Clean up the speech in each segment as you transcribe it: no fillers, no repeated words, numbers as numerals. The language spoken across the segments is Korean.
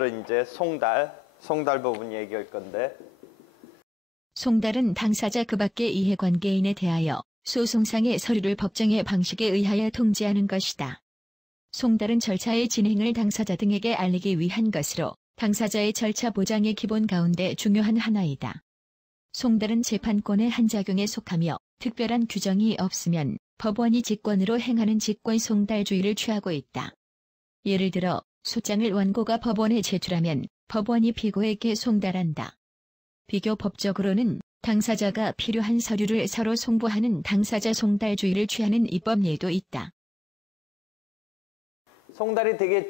오늘은 이제 송달 부분 얘기할 건데. 송달은 당사자 그 밖의 이해관계인에 대하여 소송상의 서류를 법정의 방식에 의하여 통지하는 것이다. 송달은 절차의 진행을 당사자 등에게 알리기 위한 것으로 당사자의 절차 보장의 기본 가운데 중요한 하나이다. 송달은 재판권의 한 작용에 속하며 특별한 규정이 없으면 법원이 직권으로 행하는 직권 송달주의를 취하고 있다. 예를 들어 소장을 원고가 법원에 제출하면 법원이 피고에게 송달한다. 비교법적으로는 당사자가 필요한 서류를 서로 송부하는 당사자 송달주의를 취하는 입법 예도 있다. 송달이 되게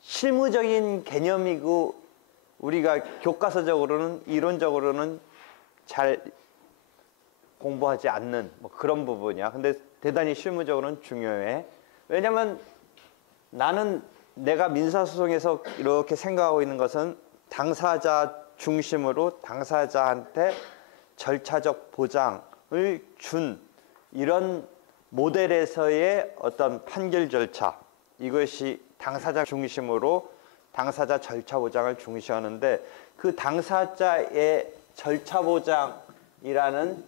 실무적인 개념이고 우리가 교과서적으로는 이론적으로는 잘 공부하지 않는 뭐 그런 부분이야. 근데 대단히 실무적으로는 중요해. 왜냐면 나는 내가 민사소송에서 이렇게 생각하고 있는 것은 당사자 중심으로 당사자한테 절차적 보장을 준 이런 모델에서의 어떤 판결 절차, 이것이 당사자 중심으로 당사자 절차 보장을 중시하는데, 그 당사자의 절차 보장이라는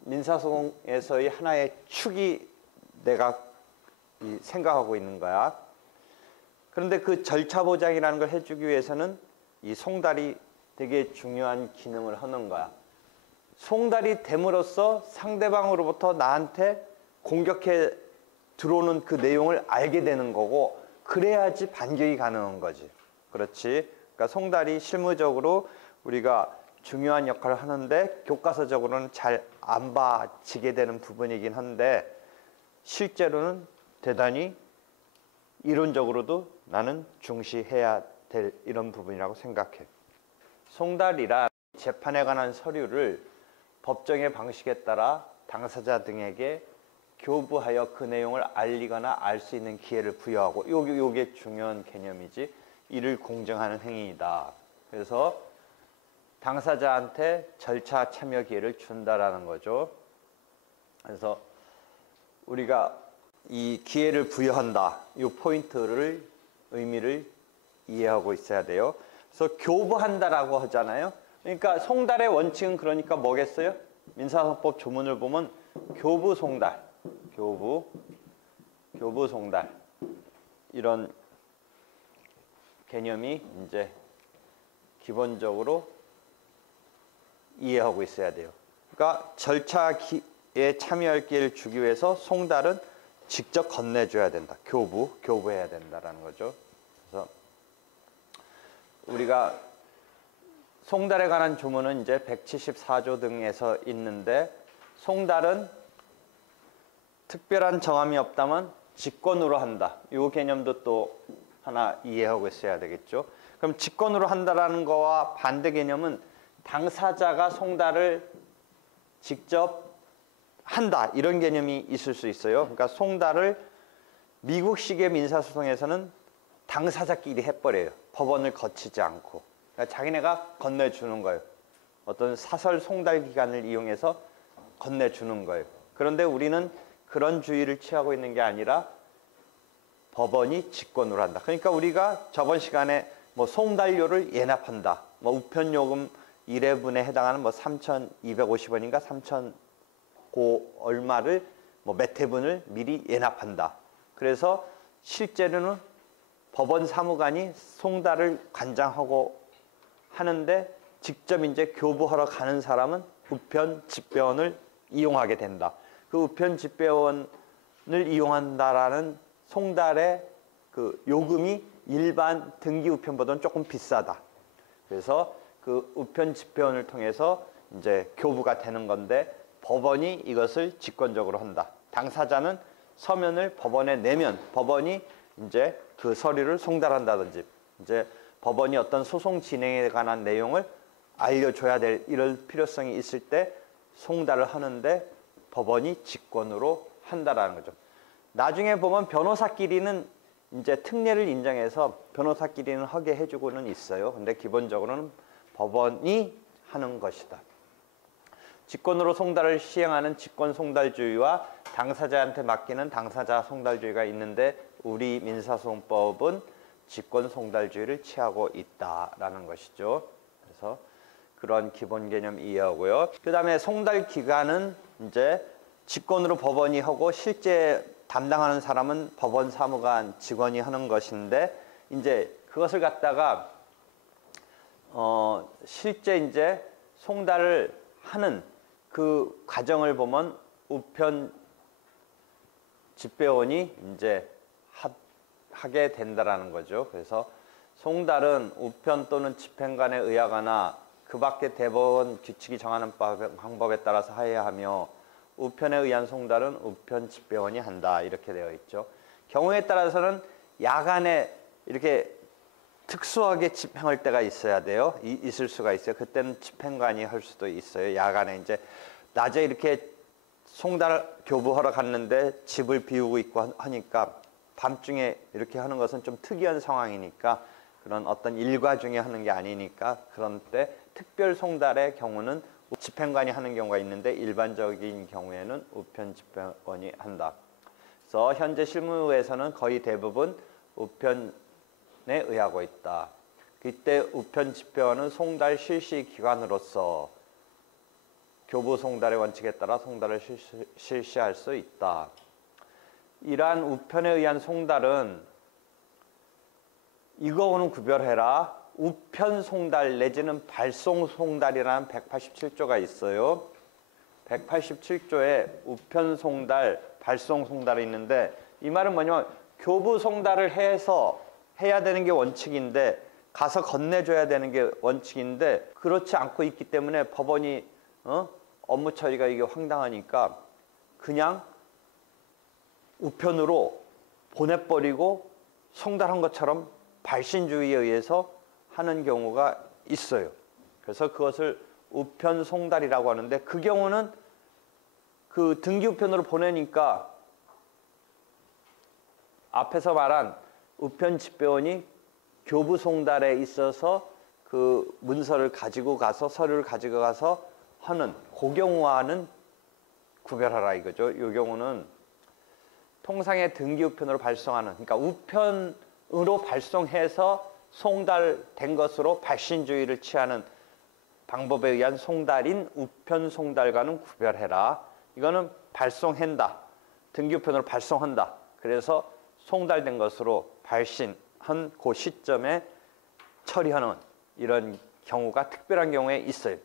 민사소송에서의 하나의 축이 내가 생각하고 있는 거야. 그런데 그 절차 보장이라는 걸 해주기 위해서는 이 송달이 되게 중요한 기능을 하는 거야. 송달이 됨으로써 상대방으로부터 나한테 공격해 들어오는 그 내용을 알게 되는 거고, 그래야지 반격이 가능한 거지. 그렇지? 그러니까 송달이 실무적으로 우리가 중요한 역할을 하는데 교과서적으로는 잘 안 봐지게 되는 부분이긴 한데, 실제로는 대단히 이론적으로도 나는 중시해야 될 이런 부분이라고 생각해. 송달이란 재판에 관한 서류를 법정의 방식에 따라 당사자 등에게 교부하여 그 내용을 알리거나 알 수 있는 기회를 부여하고, 요게 중요한 개념이지. 이를 공정하는 행위이다. 그래서 당사자한테 절차 참여 기회를 준다라는 거죠. 그래서 우리가 이 기회를 부여한다, 이 포인트를, 의미를 이해하고 있어야 돼요. 그래서 교부한다라고 하잖아요. 그러니까 송달의 원칙은 그러니까 뭐겠어요? 민사소송법 조문을 보면 교부송달, 교부송달 이런 개념이 이제 기본적으로 이해하고 있어야 돼요. 그러니까 절차에 참여할 기회를 주기 위해서 송달은 직접 건네줘야 된다. 교부해야 된다라는 거죠. 그래서 우리가 송달에 관한 조문은 이제 174조 등에서 있는데, 송달은 특별한 정함이 없다면 직권으로 한다. 이 개념도 또 하나 이해하고 있어야 되겠죠. 그럼 직권으로 한다라는 거와 반대 개념은 당사자가 송달을 직접 한다, 이런 개념이 있을 수 있어요. 그러니까 송달을 미국식의 민사소송에서는 당사자끼리 해버려요. 법원을 거치지 않고. 그러니까 자기네가 건네주는 거예요. 어떤 사설 송달 기간을 이용해서 건네주는 거예요. 그런데 우리는 그런 주의를 취하고 있는 게 아니라 법원이 직권으로 한다. 그러니까 우리가 저번 시간에 뭐 송달료를 예납한다, 뭐 우편요금 1회분에 해당하는 뭐 3,250원인가 3,000 고 얼마를 뭐 몇 회분을 미리 예납한다. 그래서 실제로는 법원 사무관이 송달을 관장하고 하는데, 직접 이제 교부하러 가는 사람은 우편집배원을 이용하게 된다. 그 우편집배원을 이용한다라는 송달의 그 요금이 일반 등기 우편보다는 조금 비싸다. 그래서 그 우편집배원을 통해서 이제 교부가 되는 건데, 법원이 이것을 직권적으로 한다. 당사자는 서면을 법원에 내면 법원이 이제 그 서류를 송달한다든지, 이제 법원이 어떤 소송 진행에 관한 내용을 알려줘야 될 이럴 필요성이 있을 때 송달을 하는데 법원이 직권으로 한다라는 거죠. 나중에 보면 변호사끼리는 이제 특례를 인정해서 변호사끼리는 하게 해주고는 있어요. 근데 기본적으로는 법원이 하는 것이다. 직권으로 송달을 시행하는 직권 송달주의와 당사자한테 맡기는 당사자 송달주의가 있는데, 우리 민사소송법은 직권 송달주의를 취하고 있다라는 것이죠. 그래서 그런 기본 개념 이해하고요. 그다음에 송달 기간은 이제 직권으로 법원이 하고 실제 담당하는 사람은 법원 사무관 직원이 하는 것인데 이제 그것을 갖다가 실제 이제 송달을 하는 그 과정을 보면 우편 집배원이 이제 하게 된다라는 거죠. 그래서 송달은 우편 또는 집행관에 의하거나 그 밖에 대법원 규칙이 정하는 방법에 따라서 하여야 하며 우편에 의한 송달은 우편 집배원이 한다 이렇게 되어 있죠. 경우에 따라서는 야간에 이렇게 특수하게 집행할 때가 있어야 돼요. 있을 수가 있어요. 그때는 집행관이 할 수도 있어요. 야간에 이제 낮에 이렇게 송달 교부하러 갔는데 집을 비우고 있고 하니까 밤중에 이렇게 하는 것은 좀 특이한 상황이니까 그런 어떤 일과 중에 하는 게 아니니까 그런 때 특별 송달의 경우는 집행관이 하는 경우가 있는데 일반적인 경우에는 우편 집배원이 한다. 그래서 현재 실무에서는 거의 대부분 우편에 의하고 있다. 이때 우편 집배원은 송달 실시 기관으로서 교부 송달의 원칙에 따라 송달을 실시할 수 있다. 이러한 우편에 의한 송달은 이거와는 구별해라. 우편 송달 내지는 발송 송달이라는 187조가 있어요. 187조에 우편 송달, 발송 송달이 있는데 이 말은 뭐냐면 교부 송달을 해서 해야 되는 게 원칙인데 가서 건네줘야 되는 게 원칙인데 그렇지 않고 있기 때문에 법원이 업무 처리가 이게 황당하니까 그냥 우편으로 보내버리고 송달한 것처럼 발신주의에 의해서 하는 경우가 있어요. 그래서 그것을 우편 송달이라고 하는데 그 경우는 그 등기 우편으로 보내니까 앞에서 말한 우편 집배원이 교부 송달에 있어서 그 문서를 가지고 가서 서류를 가지고 가서 하는 그 경우와는 구별하라 이거죠. 이 경우는 통상의 등기 우편으로 발송하는 그러니까 우편으로 발송해서 송달된 것으로 발신주의를 취하는 방법에 의한 송달인 우편 송달과는 구별해라. 이거는 발송한다. 등기 우편으로 발송한다. 그래서 송달된 것으로 발신한 그 시점에 처리하는 이런 경우가 특별한 경우에 있어요.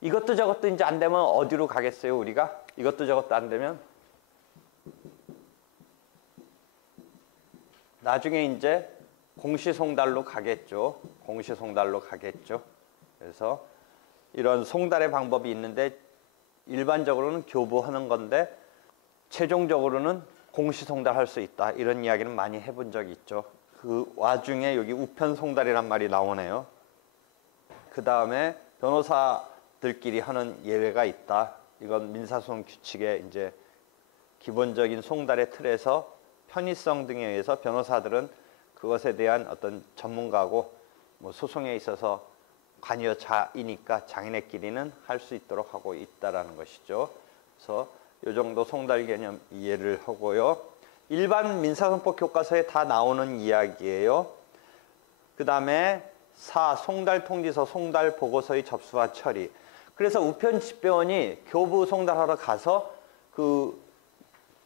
이것도 저것도 이제 안 되면 어디로 가겠어요, 우리가? 이것도 저것도 안 되면 나중에 이제 공시송달로 가겠죠. 공시송달로 가겠죠. 그래서 이런 송달의 방법이 있는데 일반적으로는 교부하는 건데 최종적으로는 공시송달할 수 있다. 이런 이야기는 많이 해본 적이 있죠. 그 와중에 여기 우편송달이란 말이 나오네요. 그 다음에 변호사들끼리 하는 예외가 있다. 이건 민사소송 규칙의 이제 기본적인 송달의 틀에서 편의성 등에 의해서 변호사들은 그것에 대한 어떤 전문가고 뭐 소송에 있어서 관여자이니까 장인애끼리는 할 수 있도록 하고 있다라는 것이죠. 그래서 이 정도 송달 개념 이해를 하고요. 일반 민사소송법 교과서에 다 나오는 이야기예요. 그 다음에 4. 송달 통지서, 송달 보고서의 접수와 처리. 그래서 우편 집배원이 교부 송달하러 가서 그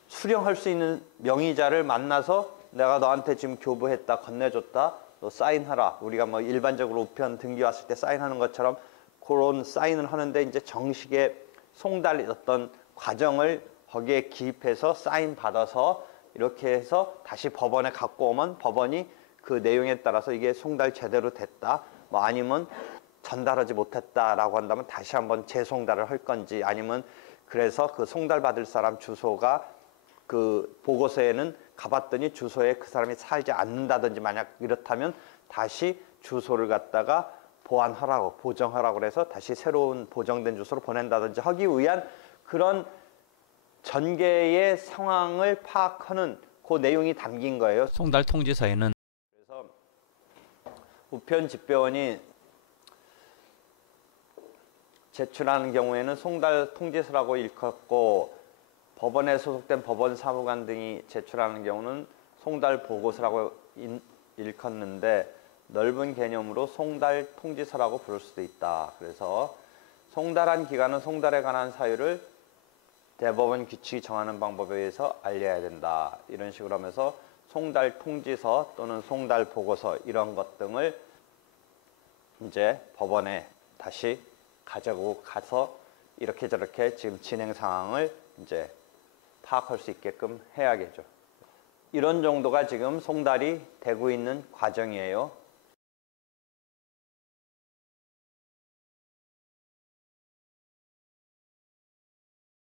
수령할 수 있는 명의자를 만나서 내가 너한테 지금 교부했다, 건네줬다, 너 사인하라. 우리가 뭐 일반적으로 우편 등기 왔을 때 사인하는 것처럼 그런 사인을 하는데 이제 정식의 송달 어떤 과정을 거기에 기입해서 사인 받아서 이렇게 해서 다시 법원에 갖고 오면 법원이 그 내용에 따라서 이게 송달 제대로 됐다, 뭐 아니면 전달하지 못했다라고 한다면 다시 한번 재송달을 할 건지 아니면 그래서 그 송달 받을 사람 주소가 그 보고서에는 가봤더니 주소에 그 사람이 살지 않는다든지 만약 이렇다면 다시 주소를 갖다가 보완하라고 보정하라고 그래서 다시 새로운 보정된 주소로 보낸다든지 하기 위한 그런 전개의 상황을 파악하는 그 내용이 담긴 거예요. 송달 통지서에는 그래서 우편 집배원이 제출하는 경우에는 송달 통지서라고 일컫고 법원에 소속된 법원 사무관 등이 제출하는 경우는 송달 보고서라고 일컫는데 넓은 개념으로 송달 통지서라고 부를 수도 있다. 그래서 송달한 기관은 송달에 관한 사유를 대법원 규칙이 정하는 방법에 의해서 알려야 된다. 이런 식으로 하면서 송달 통지서 또는 송달 보고서 이런 것 등을 이제 법원에 다시 가지고 가서 이렇게 저렇게 지금 진행 상황을 이제 파악할 수 있게끔 해야겠죠. 이런 정도가 지금 송달이 되고 있는 과정이에요.